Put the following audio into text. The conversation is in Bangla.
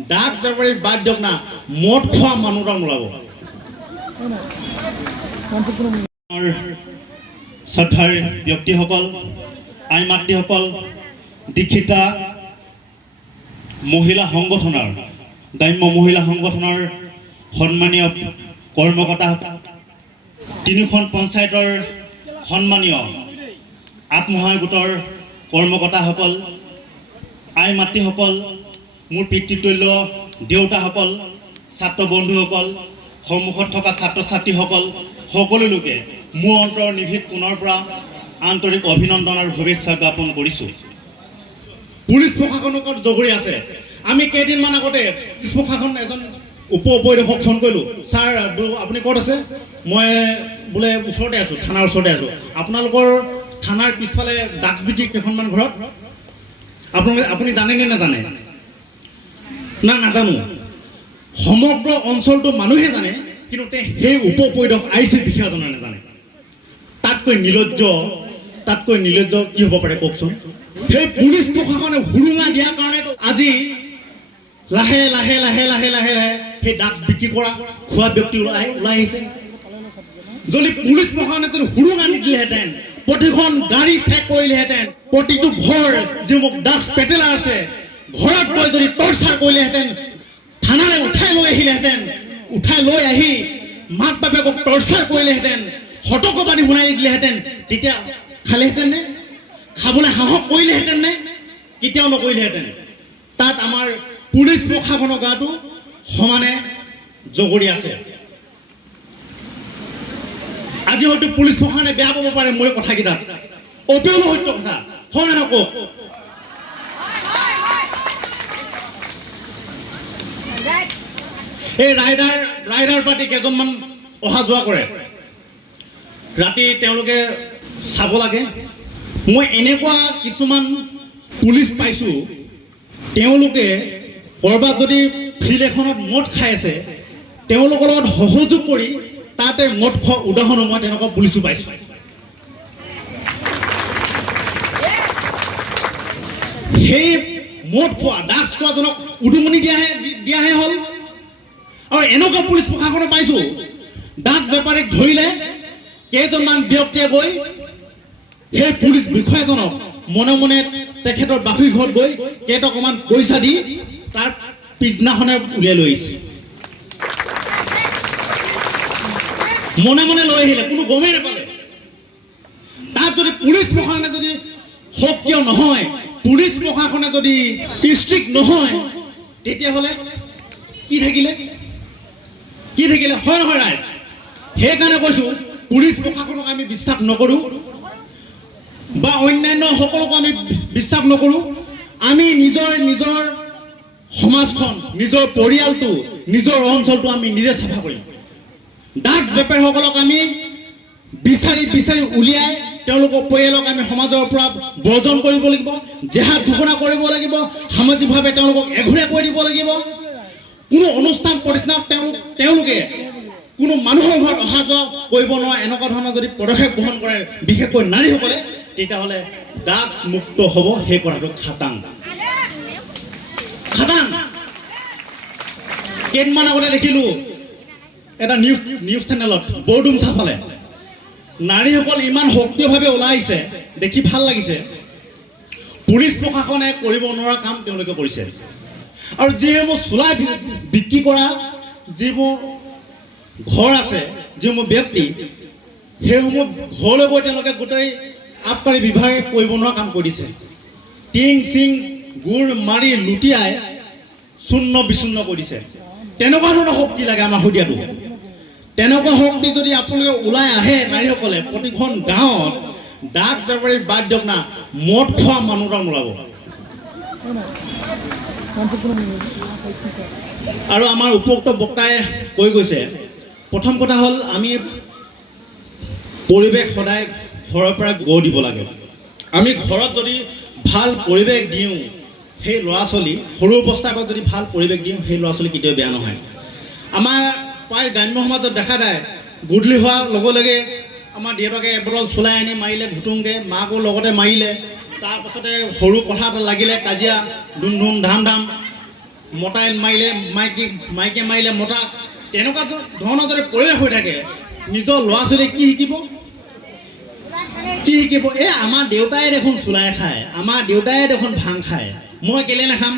ড্ৰাগছ বেপাৰী বাদ দিয়ক না মদ খোৱা মানুহ এটা নোলাব। শ্ৰদ্ধাৰ ব্যক্তিসকল আই মাতৃসকল দীক্ষিতা মহিলা সংগঠনৰ গ্ৰাম্য মহিলা সংগঠনৰ সন্মানীয় কৰ্মকৰ্তাসকল তিনিখন পঞ্চায়তৰ সন্মানীয় আত্মসহায়ক গোটৰ কৰ্মকৰ্তাসকল আই মাতৃসকল মোৰ পিতৃতুল্য দেউতাসকল, ছাত্ৰ বন্ধুসকল, সন্মুখত থকা ছাত্ৰ ছাত্ৰীসকল, সকলো লোকে মোৰ অন্তৰৰ নিভিত পুনৰ পৰা আন্তৰিক অভিনন্দন আৰু শুভেচ্ছা জ্ঞাপন কৰিছোঁ। পুলিচ প্ৰশাসনৰ ওপৰত জগৰি আছে। আমি কেইদিনমান আগতে পুলিচ প্ৰশাসন এজন উপ উপৰিদৰ্শক ফোন কৰিলোঁ। ছাৰ আপুনি ক'ত আছে? মই, বোলে, ওচৰতে আছোঁ, থানাৰ ওচৰতে আছোঁ। আপোনালোকৰ থানাৰ পিছফালে ড্ৰাগছ বিক্ৰী কেইখনমান ঘৰত? আপোনালোকে, আপুনি জানে নে নাজানে? না, নাজানো। সমগ্ৰ অঞ্চলটো মানুহে জানে, কিন্তু তে সেই উপ পৰিদৰ্শক আই চি নাজানে। তাতকৈ নিলজ্জ তাতকৈ নিলজ্জ কি হ'ব পাৰে কওকচোন? সেই পুলিচ প্ৰশাসনে সুৰুঙা দিয়াৰ কাৰণেতো আজি লাহে লাহে লাহে লাহে লাহে লাহে সেই ড্ৰাগছ বিক্ৰী কৰা খোৱা ব্যক্তি ওলাই ওলাই আহিছে। যদি পুলিচ প্ৰশাসনে যদি সুৰুঙা নিদিলেহেঁতেন, প্ৰতিখন গাড়ী চেক কৰিলেহেঁতেন, প্ৰতিটো ঘৰ যিসমূহ ড্ৰাগছ পেটেলাৰ আছে ঘৰত গৈ যদি টৰ্চাৰ কৰিলেহেঁতেন, থানালৈ উঠাই লৈ আহিলেহেঁতেন, উঠাই লৈ আহি মাক বাপেকক টৰ্চাৰ কৰিলেহেঁতেন সতৰ্কবাণী শুনাই দিলেহেঁতেন, তেতিয়া খালেহেঁতেন নে? খাবলৈ সাহস কৰিলেহেঁতেন নে? কেতিয়াও নকৰিলেহেঁতেন। তাত আমাৰ পুলিচ প্ৰশাসনৰ গাটো সমানে জগৰি আছে। আজি হয়তো পুলিচ প্ৰশাসনে বেয়া পাব পাৰে মোৰ কথাকেইটাত অতলো সত্য কথা। হয় নহয় কওক? এই ৰাইডাৰ ৰাইডাৰ পাৰ্টি কেইজনমান অহা যোৱা কৰে। ৰাতি তেওঁলোকে চাব লাগে। মই এনেকুৱা কিছুমান পুলিচ পাইছোঁ। তেওঁলোকে ক'ৰবাত যদি ফিল্ড এখনত মদ খাই আছে তেওঁলোকৰ লগত সহযোগ কৰি তাতে মদ খোৱা উদাহৰণো মই তেনেকুৱা পুলিচো পাইছোঁ। সেই মদ খোৱা ড্ৰাগছ খোৱাজনক উদুমনি দিয়াহে দিয়াহে হ'ল। এনেকুৱা পুলিচ প্ৰশাসনে পাইছোঁ। ড্ৰাগছ বেপাৰীক ধৰিলে কেইজনমান ব্যক্তিয়ে গৈ সেই পুলিচ বিষয়াজনক মনে মনে তেখেতৰ বাসুৰী ঘৰত গৈ কেইটকামান পইচা দি তাৰ পিছদিনাখনে উলিয়াই লৈ আহিছে। মনে মনে লৈ আহিলে, কোনো গমেই নাপালে। তাত যদি পুলিচ প্ৰশাসনে যদি সক্ৰিয় নহয়, পুলিচ প্ৰশাসনে যদি ষ্ট্ৰিক্ট নহয়, তেতিয়াহ'লে কি থাকিলে? কি থাকিলে? হয় নহয় ৰাইজ? সেইকাৰণে কৈছোঁ, পুলিচ প্ৰশাসনক আমি বিশ্বাস নকৰোঁ বা অন্যান্য সকলোকো আমি বিশ্বাস নকৰোঁ। আমি নিজৰ নিজৰ সমাজখন, নিজৰ পৰিয়ালটো, নিজৰ অঞ্চলটো আমি নিজে চাফা কৰিম। ড্ৰাগছ বেপাৰীসকলক আমি বিচাৰি বিচাৰি উলিয়াই তেওঁলোকৰ পৰিয়ালক আমি সমাজৰ পৰা বৰ্জন কৰিব লাগিব, জেহাদ ঘোষণা কৰিব লাগিব, সামাজিকভাৱে তেওঁলোকক এঘৰীয়া কৰি দিব লাগিব। কোনো অনুষ্ঠান প্ৰতিষ্ঠানত তেওঁলোক তেওঁলোকে কোনো মানুহৰ ঘৰত অহা যোৱা কৰিব নোৱাৰা, এনেকুৱা ধৰণৰ যদি পদক্ষেপ গ্ৰহণ কৰে, বিশেষকৈ নাৰীসকলে, তেতিয়াহ'লে ড্ৰাগছ মুক্ত হ'ব, সেই কথাটো খাটাং। খাটাং! কেইদিনমান আগতে দেখিলোঁ এটা নিউজ নিউজ চেনেলত বৰডুমচা ফালে নাৰীসকল ইমান সক্ৰিয়ভাৱে ওলাই আহিছে দেখি ভালো লাগিছে। পুলিচ প্ৰশাসনে কৰিব নোৱাৰা কাম তেওঁলোকে কৰিছে। আৰু যিসমূহ চোলাই বি- বিক্ৰী কৰা যিবোৰ ঘৰ আছে যিসমূহ ব্যক্তি, সেইসমূহ ঘৰলৈ গৈ তেওঁলোকে গোটেই আবকাৰী বিভাগে কৰিব নোৱাৰা কাম কৰি দিছে। টিং, চিং, গুৰ মাৰি লুটিয়াই চূৰ্ণ বিচূৰ্ণ কৰি দিছে। তেনেকুৱা ধৰণৰ শক্তি লাগে আমাৰ শদিয়াটো। তেনেকুৱা শক্তি যদি আপোনালোকে ওলাই আহে নাৰীসকলে, প্ৰতিখন গাঁৱত ড্ৰাগছ বেপাৰী বাদ দিয়ক না, মদ খোৱা মানুহ এটা নোলাব আৰু আমাৰ উপৰোক্ত বক্তাই কৈ গৈছে, প্ৰথম কথা হ'ল, আমি পৰিৱেশ সদায় ঘৰৰ পৰা গঢ় দিব লাগে। আমি ঘৰত যদি ভালো পৰিৱেশ দিওঁ, সেই ল'ৰা ছোৱালী সৰু অৱস্থাৰ পৰা যদি ভালো পৰিৱেশ দিওঁ, সেই ল'ৰা ছোৱালী কেতিয়াও বেয়া নহয়। আমাৰ প্ৰায় গ্ৰাম্য সমাজত দেখা যায়, গধূলি হোৱাৰ লগে লগে আমাৰ দেউতাকে এবটল চলাই আনি মাৰিলে, ঘুটুংকৈ, মাকো লগতে মাৰিলে। তাৰপাছতে সৰু কথা লাগিলে, কাজিয়া ধুম ধুম ধাম ধাম মতাই মাৰিলে, মাইকী, মাইকে মাৰিলে মতা, তেনেকুৱা ধৰণৰ যদি পৰিৱেশ হৈ থাকে, নিজৰ ল'ৰা ছোৱালীয়ে কি শিকিব? কি শিকিব? এই আমাৰ দেউতাই দেখোন চোলাই খায়, আমাৰ দেউতাই দেখোন ভাং খায়। মই কেলে নাখাম?